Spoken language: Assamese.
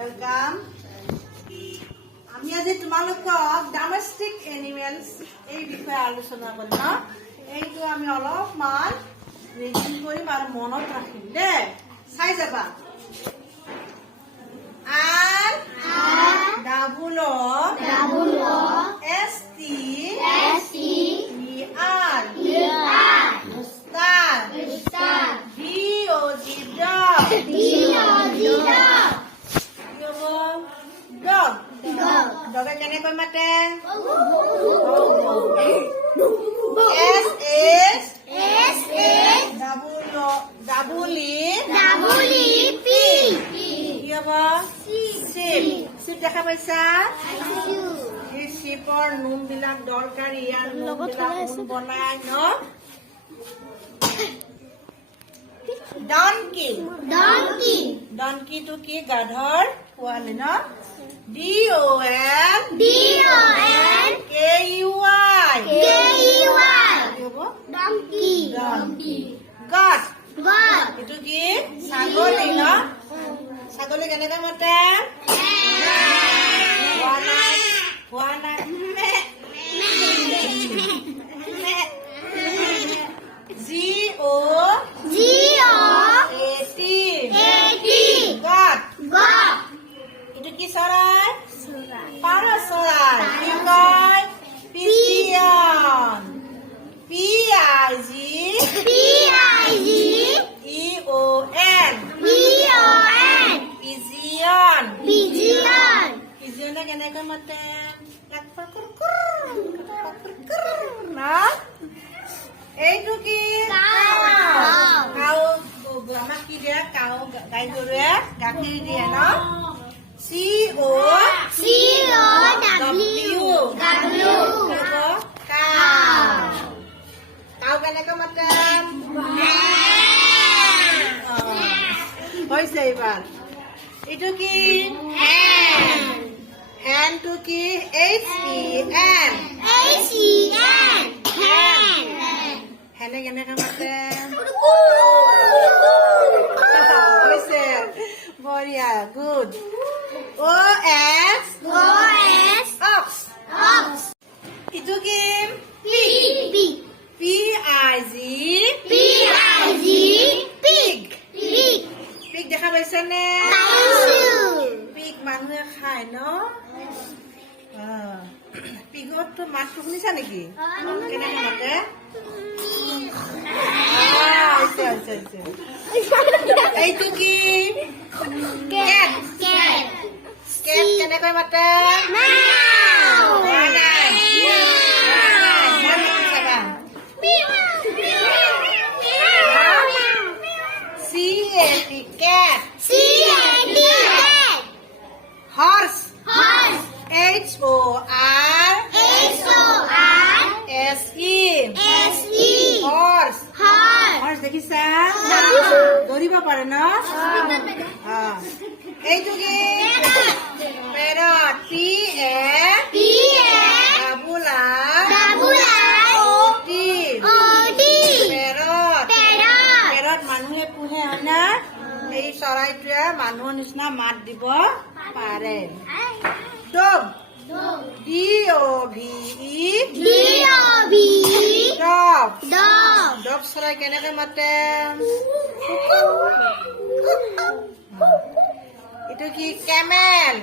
Welcome. আমি আজি তোমালোকক ডমেষ্টিক এনিমেলস এই বিষয়ে আলোচনা কৰিম না এইটো আমি অলপমান ৰিডিং কৰিম আৰু মনত ৰাখিম দে চাই যাবা আৰ ডাবল এস টি ই আৰ স্টাৰ ডি ও জি ডগ ডগে কেনেকৈ মাতে এস এস ডাবুলি পি কি হব শিপ শিপ দেখা পাইছা এই শিপৰ নোম বিলাক দৰকাৰী ইয়াৰ নোম বিলাক বনাই ন ডনকি টো কি গাধৰ পোৱালি ন DON KUI donkey goat itu ki ছাগলী ন ছাগলী কেনেকৈ মাতে GOAT itu ki চৰাই পাৰ চৰাই কি কয় পিজিয়ন PIGEON পিজিয়নে কেনেকৈ মাতে না এইটো কি কাউ আমাক কি দিয়ে কাউ গাই গৰুৱে গাখীৰ দিয়ে ন কাউ কেনেকৈ মাতে হৈছে এইবাৰ এইটো কি হেনটো কি HEN হেনে কেনেকৈ মাতে হৈছে বঢ়িয়া গুড OX ox itu কি PIG pig দেখা পাইছা নে pig মানুহে খায় ন পিগৰটো মাতটো শুনিছা নেকি কেনেকৈ মাতে এইটো কি কেট কেনেকৈ মাতে CAT horse HORSE horse দেখিছা দৌৰিব পাৰে ন এইটো কি পেৰট পেৰট মানুহে পোহে হয় না এই চৰাইটোৱে মানুহৰ নিচিনা মাত দিব পাৰে ডগ ডগ চৰাই কেনেকৈ মাতে এইটো কি কেমেল